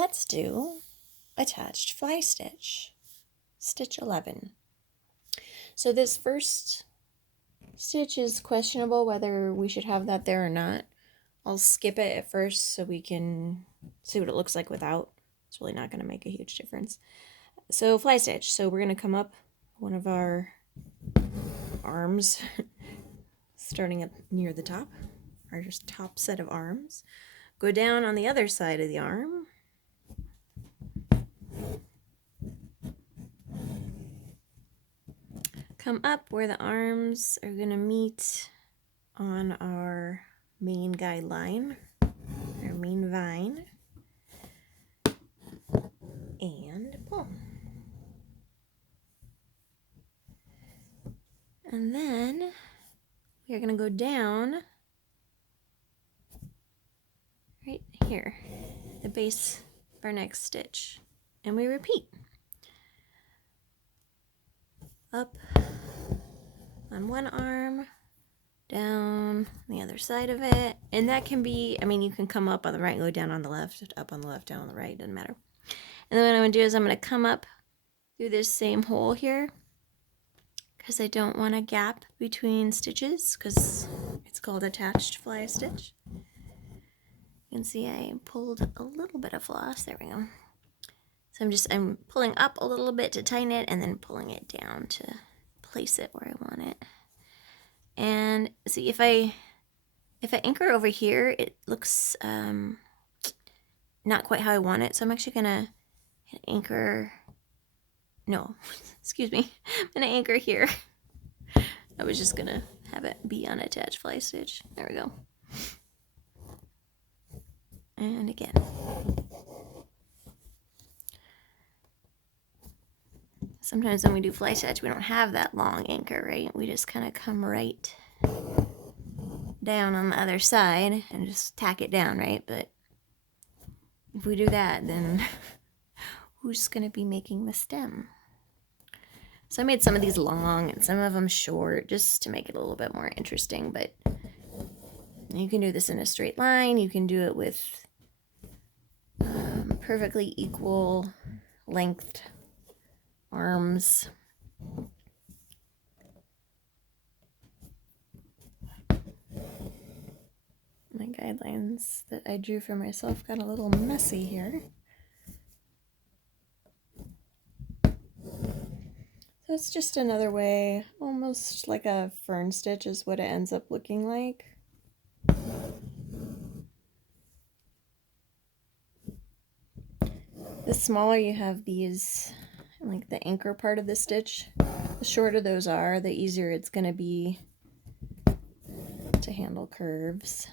let's do attached fly stitch, stitch 11. So this first stitch is questionable whether we should have that there or not. I'll skip it at first so we can see what it looks like without. It's really not going to make a huge difference. So fly stitch. So we're going to come up one of our arms, starting up near the top, our just top set of arms. Go down on the other side of the arm. Come up where the arms are going to meet on our main guideline, our main vine, and pull. And then we are going to go down right here, the base of our next stitch, and we repeat. Up on one arm, down the other side of it, and that can be, I mean, you can come up on the right and go down on the left, up on the left, down on the right, doesn't matter. And then what I'm going to do is I'm going to come up through this same hole here, because I don't want a gap between stitches, because it's called attached fly stitch. You can see I pulled a little bit of floss, there we go. So I'm pulling up a little bit to tighten it, and then pulling it down to place it where I want it. And see, if I anchor over here, it looks not quite how I want it. So I'm actually gonna anchor, no, excuse me, I'm gonna anchor here. I was just gonna have it be unattached fly stitch. There we go. And again. Sometimes when we do fly stitch, we don't have that long anchor, right? We just kind of come right down on the other side and just tack it down, right? But if we do that, then who's going to be making the stem? So I made some of these long and some of them short just to make it a little bit more interesting. But you can do this in a straight line. You can do it with perfectly equal length arms. My guidelines that I drew for myself got a little messy here. So it's just another way, almost like a fern stitch is what it ends up looking like. The smaller you have these, like the anchor part of the stitch, the shorter those are, the easier it's going to be to handle curves.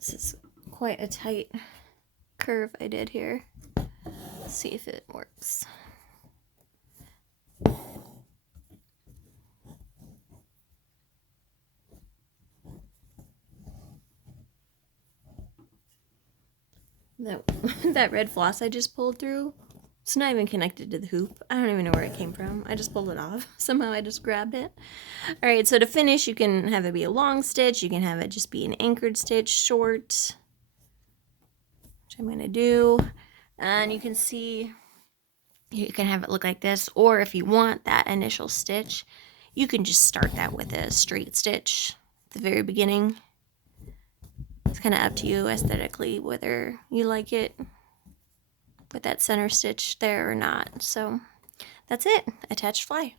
This is quite a tight curve I did here. Let's see if it works. That red floss I just pulled through, it's not even connected to the hoop. I don't even know where it came from. I just pulled it off. Somehow I just grabbed it. Alright, so to finish, you can have it be a long stitch. You can have it just be an anchored stitch, short, which I'm going to do. And you can see, you can have it look like this. Or if you want that initial stitch, you can just start that with a straight stitch at the very beginning. It's kind of up to you aesthetically whether you like it with that center stitch there or not. So that's it. Attached fly.